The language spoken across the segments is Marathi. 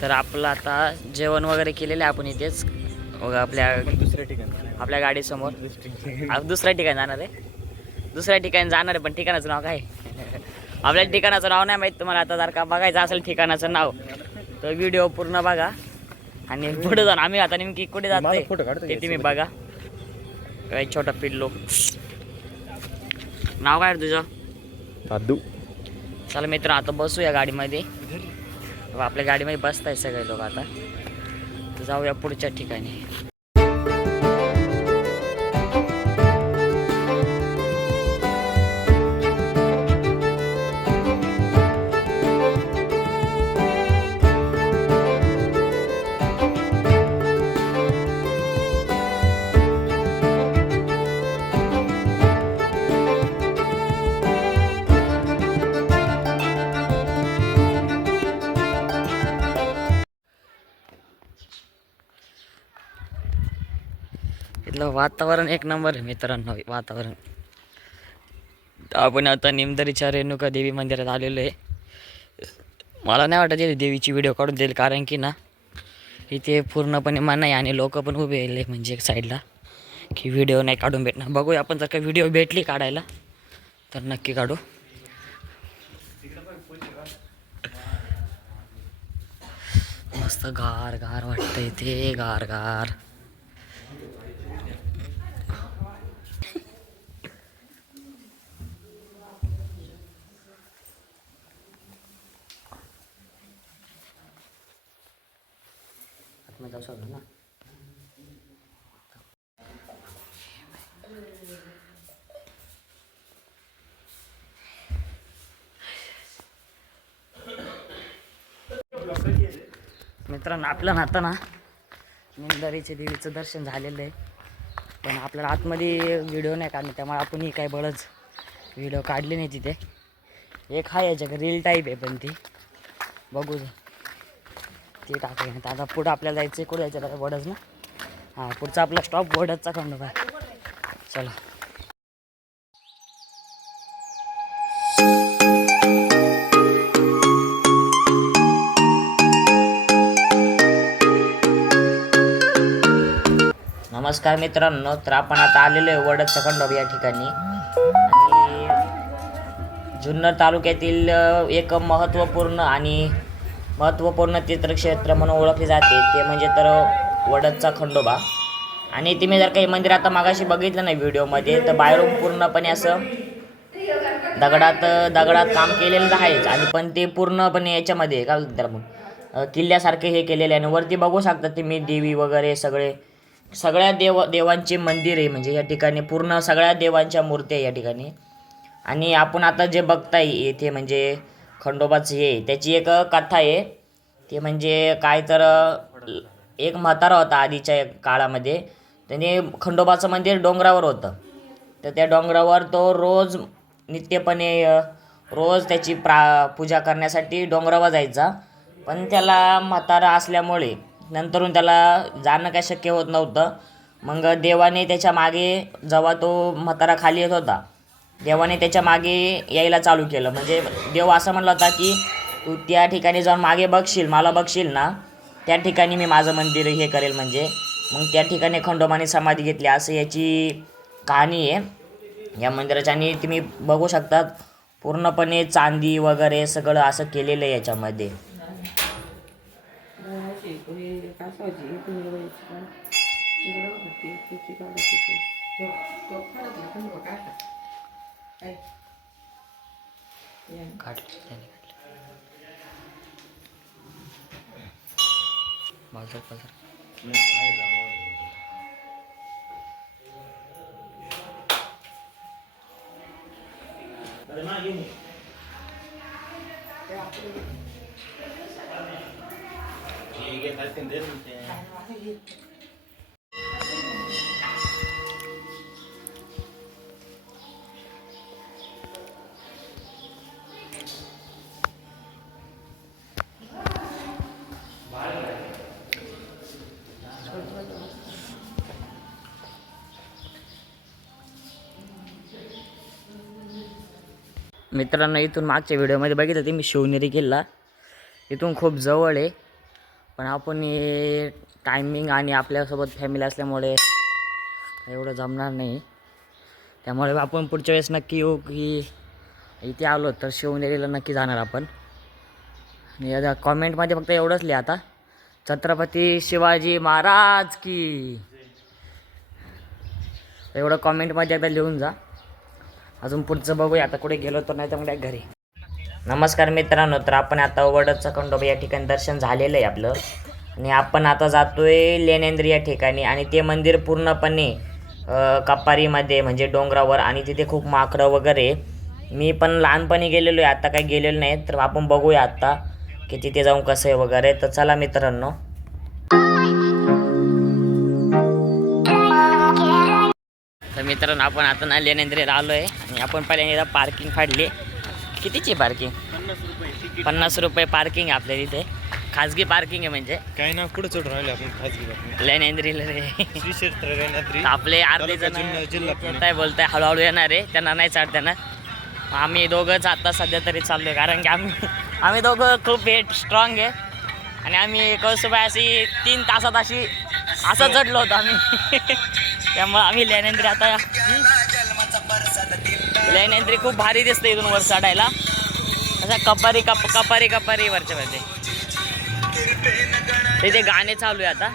तर आपलं आता जेवण वगैरे केलेलं आहे आपण इथेच बघा आपल्या गाडीसमोर. दुसऱ्या ठिकाणी जाणार आहे, दुसऱ्या ठिकाणी जाणार आहे, पण ठिकाणाचं नाव काय आपल्याला ठिकाणाचं नाव नाही माहीत तुम्हाला. आता जर का बघायचं असेल ठिकाणाचं नाव तर व्हिडिओ पूर्ण बघा आणि पुढे जाऊन आम्ही आता नेमकी कुठे जातोय ते तुम्ही बघा. काय छोटा पिल्लो, नाव काय तुझं? दादू. चला मित्र आता बसूया गाडीमध्ये. आपल्या गाडीमध्ये बसताय सगळे लोक. आता तर जाऊया पुढच्या ठिकाणी. इथलं वातावरण एक नंबर आहे मित्रांनो. वातावरण आपण आता निमदरीच्या रेणुका देवी मंदिरात आलेलो आहे. मला नाही वाटत इथे देवीची व्हिडिओ काढून देईल, कारण की ना इथे पूर्णपणे मनाई आहे आणि लोक पण उभे राहिले म्हणजे एक साईडला की व्हिडिओ नाही काढून भेटणार. बघूया आपण जर का व्हिडिओ भेटली काढायला तर नक्की काढू. मस्त गार गार वाटतं इथे, गार गार. जाऊ शकतो ना. मित्रांनो आपलं आता ना निमदरीच्या देवीचं दर्शन झालेलं आहे, पण आपल्याला आतमध्ये व्हिडिओ नाही काढले त्यामुळे आपणही काय बळच व्हिडिओ काढले नाही तिथे. एक हा याच्या रील टाईप आहे पण ती बघू ती टाकली नाही. आता पुढं आपल्याला जायचं आहे. कुठं जायचं आता? वडच ना. हां, पुढचा आपला स्टॉप वडदचा खंडोबा. चला. नमस्कार मित्रांनो, तर आपण आता आलेलो आहे वडदचा खंडोबा या ठिकाणी. आणि जुन्नर तालुक्यातील एक महत्त्वपूर्ण तीर्थक्षेत्र म्हणून ओळखले जाते ते म्हणजे तर वडदचा खंडोबा. आणि तुम्ही जर काही मंदिर आता मागाशी बघितलं नाही व्हिडिओमध्ये तर बाहेरून पूर्णपणे असं दगडात काम केलेलं आहेच, आणि पण ते पूर्णपणे याच्यामध्ये काय बोलतात त्याला मग किल्ल्यासारखे हे केलेले. आणि वरती बघू शकता तुम्ही देवी वगैरे सगळ्या देवांचे मंदिर आहे म्हणजे या ठिकाणी. पूर्ण सगळ्या देवांच्या मूर्त्या आहे या ठिकाणी. आणि आपण आता जे बघताय येथे म्हणजे खंडोबाचं हे त्याची एक कथा आहे. ते म्हणजे काय तर एक म्हातारा होता आधीच्या काळामध्ये. त्याने खंडोबाचं मंदिर डोंगरावर होतं, तर त्या डोंगरावर तो रोज नित्यपणे रोज त्याची पूजा करण्यासाठी डोंगरावर जायचा. पण त्याला म्हातारा असल्यामुळे नंतरून त्याला जाणं काय शक्य होत नव्हतं. मग देवाने त्याच्या मागे जेव्हा तो म्हातारा खाली येत होता देवाने त्याच्या मागे यायला चालू केलं. म्हणजे देव असं म्हणला होता की तू त्या ठिकाणी जाऊन मागे मला बघशील ना, त्या ठिकाणी मी माझं मंदिर हे करेल. म्हणजे मग त्या ठिकाणी खंडोबाने समाधी घेतली असं याची कहाणी आहे या मंदिराची. आणि तुम्ही बघू शकता पूर्णपणे चांदी वगैरे सगळं असं केलेलं आहे याच्यामध्ये. मित्रांनो इथून मागच्या व्हिडिओमध्ये बघितलं ते मी शिवनेरी किल्ला इथून खूप जवळ आहे, पण आपण हे टायमिंग आणि आपल्यासोबत फॅमिली असल्यामुळे एवढं जमणार नाही. त्यामुळे आपण पुढच्या वेळेस नक्की येऊ की इथे आलो तर शिवनेरीला नक्की जाणार आपण. आणि आता कॉमेंटमध्ये फक्त एवढंच लिहा आता, छत्रपती शिवाजी महाराज की. एवढं कॉमेंटमध्ये एकदा लिहून जा. अजून पुढचं बघूया आता, कुठे गेलो तर नाही तर मग घरी. नमस्कार मित्रांनो, तर आपण आता वडदचा खंडोबा या ठिकाणी दर्शन झालेलं आहे आपलं, आणि आपण आता जातोय लेनेंद्री या ठिकाणी. आणि ते मंदिर पूर्णपणे कपारीमध्ये म्हणजे डोंगरावर, आणि तिथे खूप माकडं वगैरे. मी पण लहानपणी गेलेलो आहे, आता काही गेलेलो नाही. तर आपण बघूया आता की तिथे जाऊन कसं आहे वगैरे. तर चला मित्रांनो. तर मित्रांनो, आपण आता ना लेनेंद्रीला आलो आहे, आणि आपण पहिल्यांदा पार्किंग फाडली. कितीची पार्किंग? 50 रुपये पार्किंग आहे आपल्या इथे. खाजगी पार्किंग आहे म्हणजे काय ना पुढे चढून राहिले आपण खाजगी लेनेंद्रीला रे. श्री क्षेत्र लेण्याद्री आपले अर्धे जण काय बोलताय हळूहळू येणार आहे, त्यांना नाही चढता ना. आम्ही दोघंच आता सध्या तरी चाललोय, कारण की आम्ही दोघं खूप स्ट्रॉंग आहे. आणि आम्ही कळसुबाई अशी 3 तासात असं चढलो होतो आम्ही. त्यामुळे आम्ही लेनेंद्री आता, लेनेंद्री खूप भारी दिसते इथून वर चढायला. असं कपारी वरच्यामध्ये. तिथे गाणे चालू आहे आता.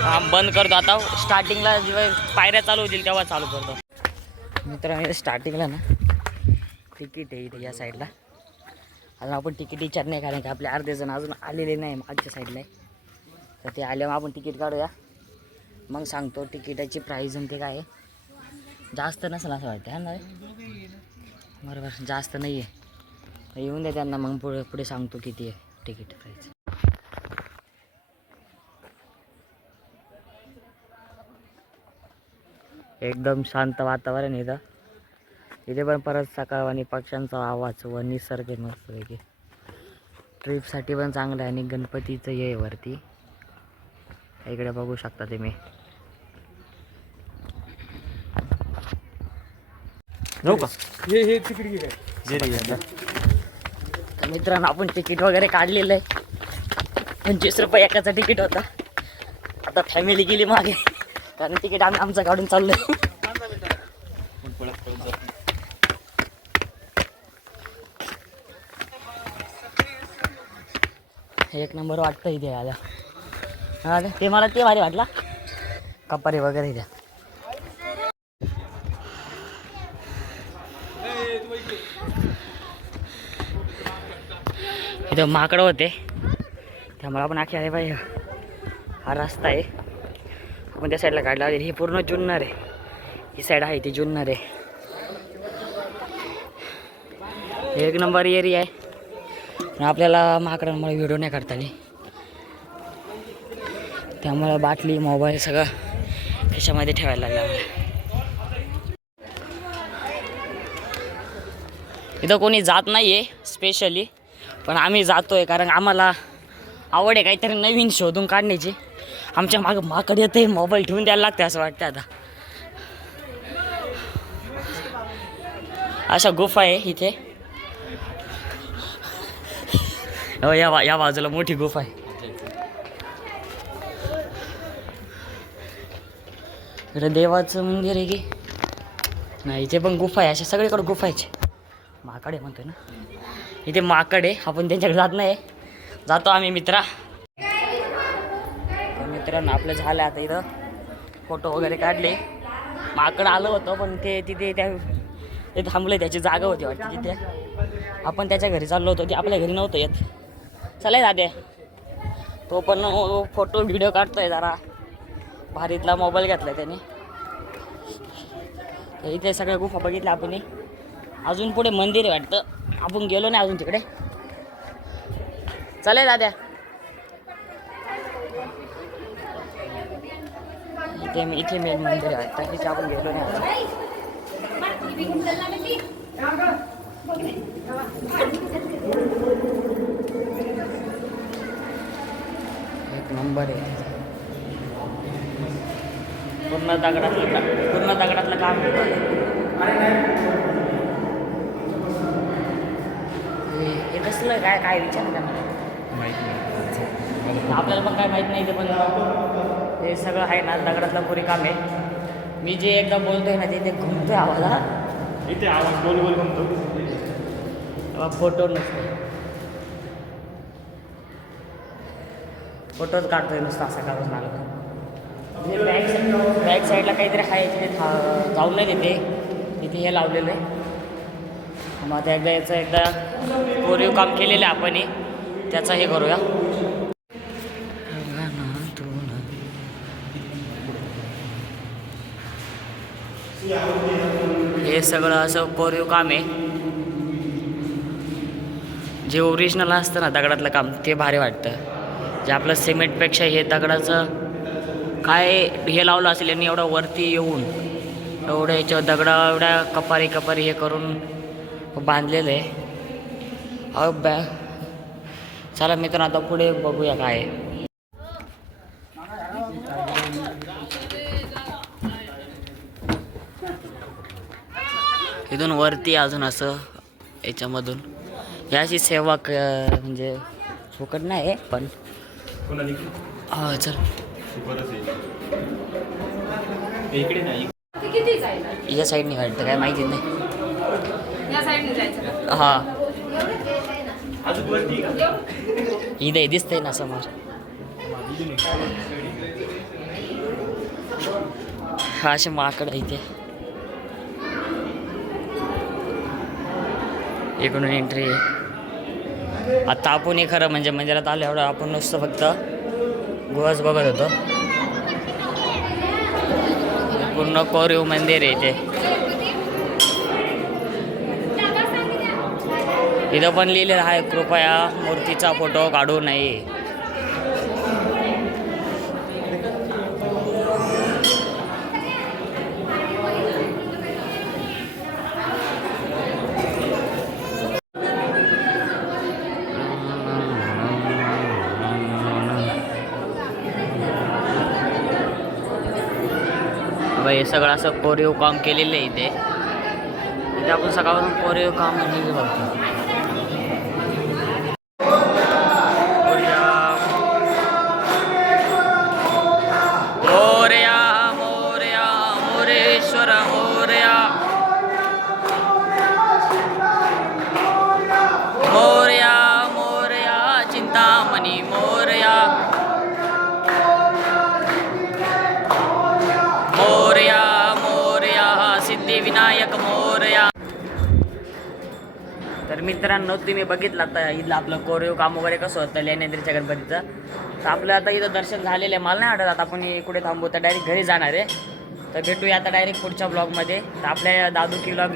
हा बंद करतो आता. स्टार्टिंगला जेव्हा पायऱ्या चालू होतील तेव्हा चालू करतो. मित्रांनो, स्टार्टिंगला ना तिकीट आहे इथे या साईडला. अजून आपण तिकीट विचार नाही, कारण की आपले अर्धे जण अजून आलेले नाही मागच्या साईडला आहे. तर ते आल्यावर आपण तिकीट काढूया, मग सांगतो तिकिटाची प्राईस आणि ते काय आहे. जास्त नसेल असं वाटतं, हा ना बरोबर, जास्त नाही आहे. येऊन द्या त्यांना, मग पुढे सांगतो किती आहे तिकीट प्राईस. एकदम शांत वातावरण इथं. इथे पण परत सकाळ आणि पक्ष्यांचा आवाज व निसर्ग मस्त वेगळे. ट्रिपसाठी पण चांगलं आहे. आणि गणपतीचं हे वरती इकडे बघू शकता तुम्ही. जाऊ का? हे तिकीट घे काय तर मित्रांनो, आपण तिकीट वगैरे काढलेलं आहे. 25 रुपये एकाचं तिकीट होता. आता फॅमिली गेली मागे, कारण तिकीट आम्ही आमचं काढून चाललोय. एक नंबर वाटतं इथे आल्या. हा ते मला ते भारी वाटला, कपारी वगैरे द्या. इथं माकडं होते, त्यामुळे आपण अख्खे आले पाहिजे. हा रस्ता आहे, आपण त्या साईडला काढला. ही पूर्ण जुन्नर आहे, ही साईड आहे ती जुन्नर आहे. एक नंबर एरिया आहे. आपल्याला माकडांमुळे व्हिडिओ नाही काढता आली, त्यामुळे बाटली मोबाईल सगळं त्याच्यामध्ये ठेवायला लागलं. इथं कोणी जात नाही आहे स्पेशली, पण आम्ही जातो आहे, कारण आम्हाला आवड आहे काहीतरी नवीन शोधून काढण्याची. आमच्या मागं माकड येते, मोबाईल ठेवून द्यायला लागते असं वाटतं. आता अशा गुफा आहे इथे. या बाजूला मोठी गुफा आहे. इकडे देवाचं मंदिर आहे की नाही, इथे पण गुफा आहे. अशा सगळीकडे गुफा आहे. माकड आहे म्हणतोय ना, इथे माकड आहे. आपण त्यांच्याकडे जात नाही, जातो आम्ही मित्रांनो. आपलं झालं आता. इथं फोटो वगैरे काढले. माकड आलं होतं, पण ते तिथे ते थांबले. त्याची जागा होती वाटते तिथे. आपण त्याच्या घरी चाललो होतो, ते आपल्या घरी नव्हतं येत. चला दादे, तो पण फोटो व्हिडिओ काढतोय. जरा भारीतला मोबाईल घेतलाय त्याने. इथे सगळ्या गुफा बघितल्या आपण. अजून पुढे मंदिर आहे वाटतं, आपण गेलो नाही अजून तिकडे. चले दाद्या, इथे मेन मंदिर आहे वाटतं, तिथे आपण गेलो नाही अजून. एक नंबर आहे. पूर्ण दगडातलं काम ते कसलं काय काय विचार त्यांना आपल्याला पण काय माहीत नाही ते पण हे सगळं आहे ना दगडातलं पुरी काम आहे. मी जे एकदा बोलतोय ना ते घुमतोय आवाजा इथे आवाज बोल बोल म्हणतो. फोटो नसतो फोटोच काढतोय नुसतं असा काढून आलो. म्हणजे बॅक साईडला काहीतरी आहे तिथे जाऊन नाही देते तिथे हे लावलेलं आहे. मग आता एकदा कोरीव काम केलेलं आहे आपण त्याचं हे करूया. हे सगळं असं कोरीव काम आहे. जे ओरिजिनल असतं ना दगडातलं काम ते भारी वाटतं. जे आपलं सिमेंटपेक्षा हे दगडाचं काय हे लावलं असेल यांनी एवढं वरती येऊन एवढ्या याच्या दगडा एवढ्या कपारी हे करून बांधलेलं आहे. अहो चला मित्रांनो आता पुढे बघूया काय आहे. इथून वरती अजून असं याच्यामधून याची सेवा म्हणजे फुकट नाही पण हा चल इकडे नाही या साईडने वाटतं काय माहिती नाही. या साईडने जायचं का? हा अजून वरती का? इथे दिसतंय ना समोर. हा असे माकड इथे इकडून एंट्री आहे. आता आपण हे खरं म्हणजे मंदिरात आलं एवढं आपण नुसतं फक्त गुहाच बघत होतो. पूर्ण कोरीव मंदिर आहे इथे. इथं पण लिहिलेलं आहे कृपया मूर्तीचा फोटो काढू नये. हे सगळं असं कोरीव काम केलेलं आहे इथे आपण सकाळपासून कोरीव काम म्हणजे बघतो. मोरया मोरया मोरेश्वर मोरया मोरया मोरया चिंतामणी मोरया मोरया मोरया सिद्धिविनायक मोरया. तर मित्रांनो तुम्ही बघितलं आता इथलं आपलं कोरीव काम वगैरे कसं होतं लेण्याद्रीच्या गणपतीचं. तर आपलं आता इथं दर्शन झालेलं आहे. मला नाही वाटत आता आपण कुठे थांबू तर डायरेक्ट घरी जाणार आहे. तर भेटूया आता डायरेक्ट पुढच्या ब्लॉगमध्ये. तर आपल्या दादू की व्लॉग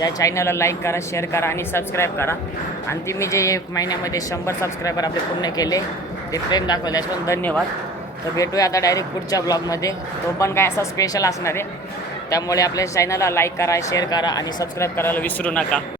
या चॅनलला लाईक करा, शेअर करा आणि सबस्क्राईब करा. आणि ती मी जे 1 महिन्यामध्ये 100 सबस्क्रायबर आपले पूर्ण केले ते प्रेम दाखवल्यास पण धन्यवाद. तर भेटूया आता डायरेक्ट पुढच्या ब्लॉगमध्ये. तो पण काय असा स्पेशल असणार आहे. त्यामुळे आपल्या चॅनलला लाईक करा, शेअर करा आणि सबस्क्राईब करायला विसरू नका.